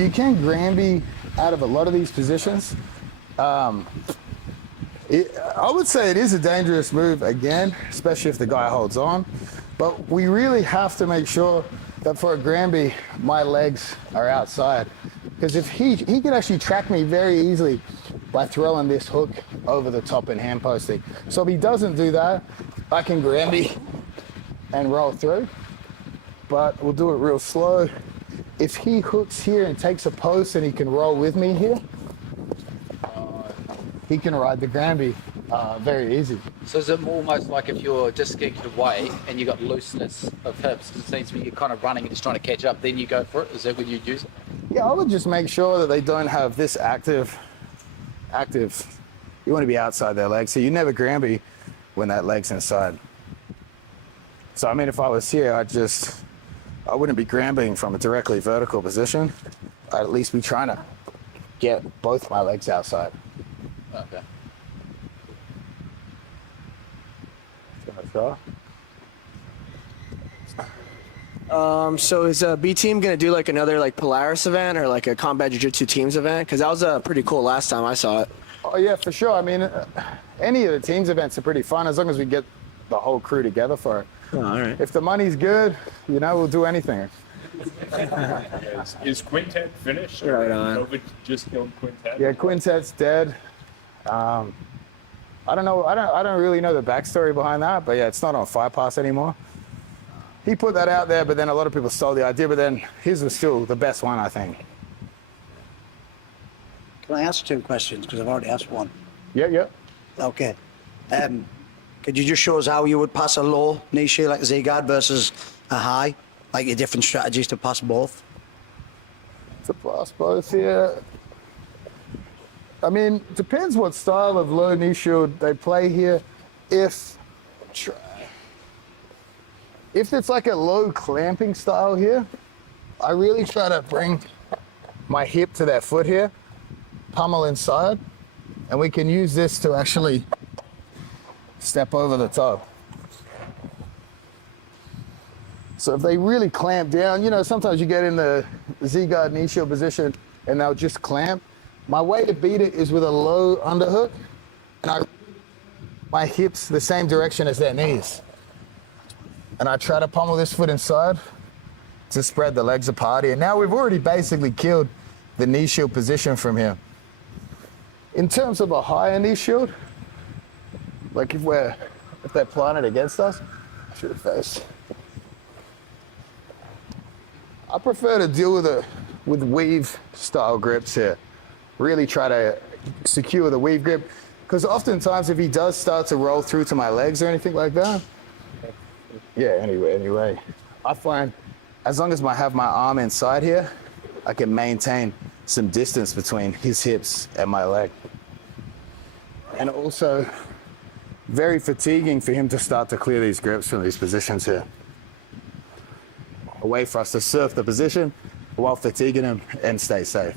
You can Granby out of a lot of these positions. I would say it is a dangerous move again, especially if the guy holds on. But we really have to make sure that for a Granby, my legs are outside. Because if he can actually track me very easily by throwing this hook over the top and hand posting. So if he doesn't do that, I can Granby and roll through. But we'll do it real slow. If he hooks here and takes a post and he can roll with me here, he can ride the Granby very easy. So is it almost like if you're disconnected away and you got looseness of hips, it seems to me you're kind of running and just trying to catch up, then you go for it? Is that when you use it? Yeah, I would just make sure that they don't have this active. You want to be outside their legs, so you never Granby when that leg's inside. So I mean, if I was here, I wouldn't be Granbying from a directly vertical position. I'd at least be trying to get both my legs outside. Okay. So is B team gonna do like another like Polaris event or like a combat jiu-jitsu teams event? Because that was pretty cool last time I saw it. Oh yeah, for sure. I mean, any of the teams events are pretty fun as long as we get the whole crew together for it. Oh, all right. If the money's good, we'll do anything. Is Quintet finished? Right on. COVID just killed Quintet? Yeah, Quintet's dead. I don't know. I don't really know the backstory behind that, but yeah, it's not on Fire Pass anymore. He put that out there, but then a lot of people stole the idea. But then his was still the best one, I think. Can I ask 2 questions? Because I've already asked one. Yeah. Okay. Could you just show us how you would pass a low knee shield like Z-guard versus a high? Like your different strategies to pass both? To pass both, yeah. I mean, depends what style of low knee shield they play here. If it's like a low clamping style here, I really try to bring my hip to that foot here, pummel inside, and we can use this to actually step over the top. So if they really clamp down, sometimes you get in the Z-guard knee shield position and they'll just clamp. My way to beat it is with a low underhook, and my hips the same direction as their knees. And I try to pummel this foot inside to spread the legs apart here. Now we've already basically killed the knee shield position from here. In terms of a higher knee shield, like if they're planted against us, shoot face. I prefer to deal with weave style grips here. Really try to secure the weave grip, because oftentimes if he does start to roll through to my legs or anything like that, yeah, anyway, I find as long as I have my arm inside here, I can maintain some distance between his hips and my leg. And also very fatiguing for him to start to clear these grips from these positions here. A way for us to surf the position while fatiguing him and stay safe.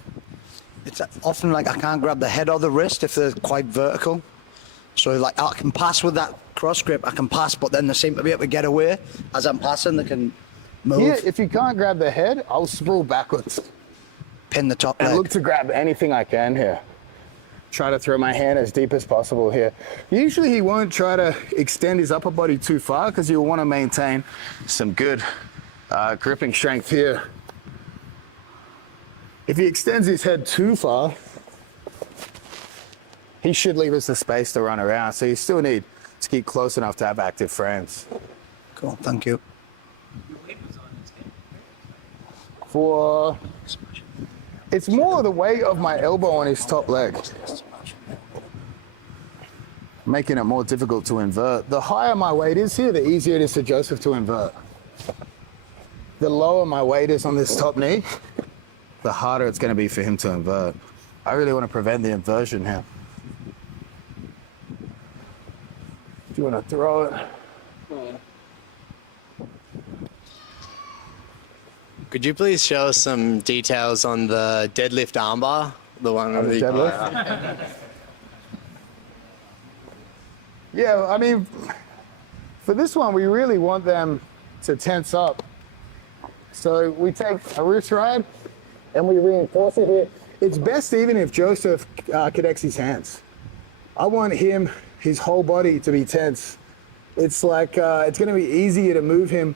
It's often like I can't grab the head or the wrist if they're quite vertical. So like I can pass with that cross grip, I can pass, but then they seem to be able to get away as I'm passing, they can move. Here, if you can't grab the head, I'll sprawl backwards. Pin the top and leg. Look to grab anything I can here. Try to throw my hand as deep as possible here. Usually he won't try to extend his upper body too far because he'll want to maintain some good gripping strength here. If he extends his head too far, he should leave us the space to run around. So you still need to keep close enough to have active frames. Cool, thank you. It's more the weight of my elbow on his top leg, making it more difficult to invert. The higher my weight is here, the easier it is for Joseph to invert. The lower my weight is on this top knee, the harder it's going to be for him to invert. I really want to prevent the inversion here. Do you want to throw it? Could you please show us some details on the deadlift armbar? The one on the deadlift? Yeah, I mean, for this one, we really want them to tense up. So we take a wrist ride, and we reinforce it here. It's best even if Joseph connects his hands. I want him, his whole body to be tense. It's like, it's gonna be easier to move him.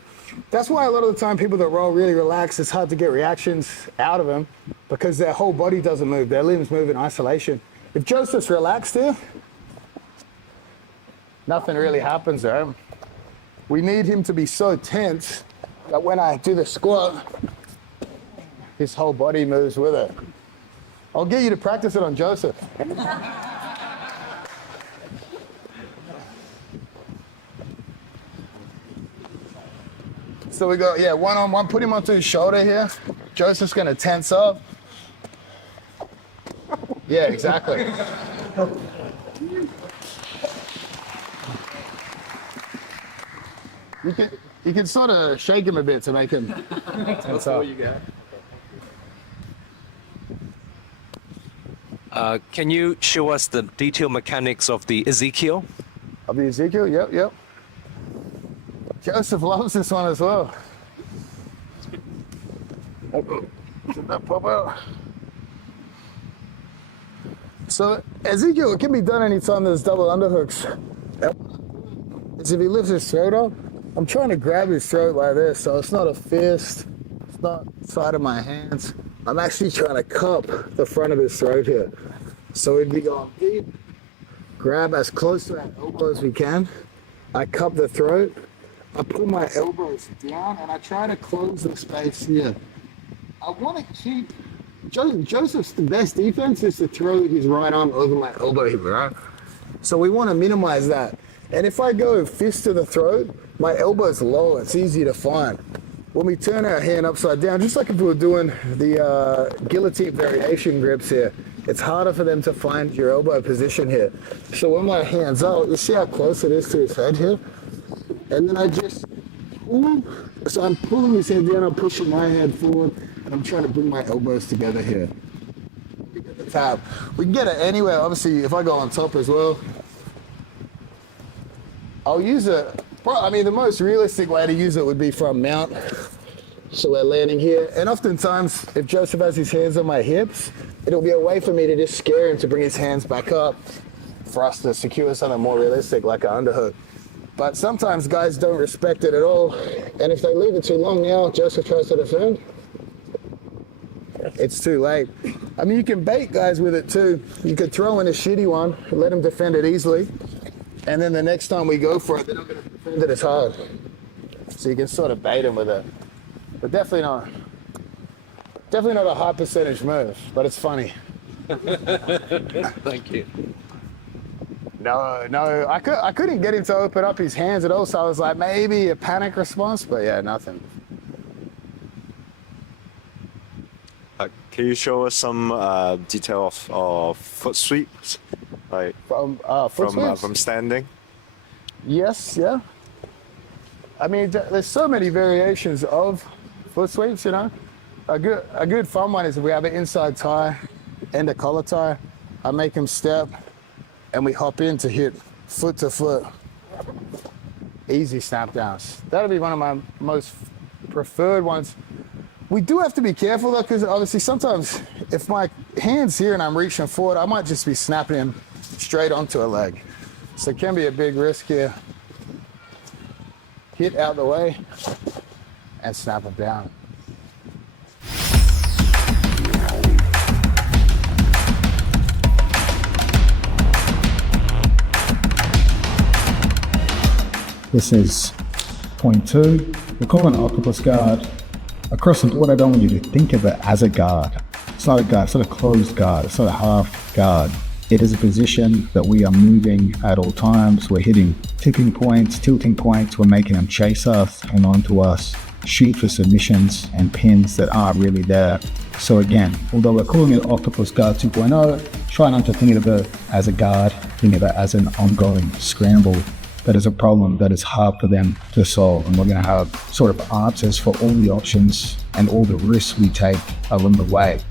That's why a lot of the time people that roll really relaxed, it's hard to get reactions out of them because their whole body doesn't move, their limbs move in isolation. If Joseph's relaxed here, nothing really happens there. We need him to be so tense that when I do the squat, his whole body moves with it. I'll get you to practice it on Joseph. So we go, yeah, one-on-one, put him onto his shoulder here. Joseph's gonna tense up. Yeah, exactly. You can sort of shake him a bit to make him tense up. Can you show us the detailed mechanics of the Ezekiel? Of the Ezekiel, yep. Joseph loves this one as well. Did that pop out? So Ezekiel, it can be done anytime there's double underhooks. Is if he lifts his throat up, I'm trying to grab his throat like this, so it's not a fist, it's not side of my hands. I'm actually trying to cup the front of his throat here. So we'd be going deep, grab as close to that elbow as we can. I cup the throat, I put my elbows down, and I try to close the space here. I want to keep, Joseph's the best defense is to throw his right arm over my elbow here, right? So we want to minimize that. And if I go fist to the throat, my elbow's low, it's easy to find. When we turn our hand upside down, just like if we were doing the guillotine variation grips here, it's harder for them to find your elbow position here. So when my hand's out, you see how close it is to his head here? And then I just pull, so I'm pulling his head down, I'm pushing my head forward, and I'm trying to bring my elbows together here. We get the tap. We can get it anywhere, obviously, if I go on top as well. I'll use it, I mean, the most realistic way to use it would be from mount. So we're landing here, and oftentimes, if Joseph has his hands on my hips, it'll be a way for me to just scare him to bring his hands back up for us to secure something more realistic, like an underhook. But sometimes guys don't respect it at all, and if they leave it too long now, Joseph tries to defend, it's too late. I mean, you can bait guys with it too. You could throw in a shitty one, let them defend it easily, and then the next time we go for it, they're not going to defend it as hard. So you can sort of bait them with it. But definitely not a high percentage move, but it's funny. Thank you. No, I couldn't get him to open up his hands at all, so I was like, maybe a panic response, but yeah, nothing. Can you show us some detail of foot sweeps, like from standing? Yes, yeah. I mean, there's so many variations of foot sweeps, you know. A good fun one is if we have an inside tie and a collar tie. I make him step, and we hop in to hit foot to foot. Easy snap downs. That'll be one of my most preferred ones. We do have to be careful though, because obviously sometimes if my hand's here and I'm reaching forward, I might just be snapping him straight onto a leg. So it can be a big risk here. Hit out the way and snap it down. This is point 2. We're calling an octopus guard. Across the board, I don't want you to think of it as a guard. It's not a guard, it's not a closed guard, it's not a half guard. It is a position that we are moving at all times. We're hitting tipping points, tilting points, we're making them chase us and onto us, shoot for submissions and pins that aren't really there. So again, although we're calling it Octopus Guard 2.0, try not to think of it as a guard, think of it as an ongoing scramble. That is a problem that is hard for them to solve, and we're going to have sort of answers for all the options and all the risks we take along the way.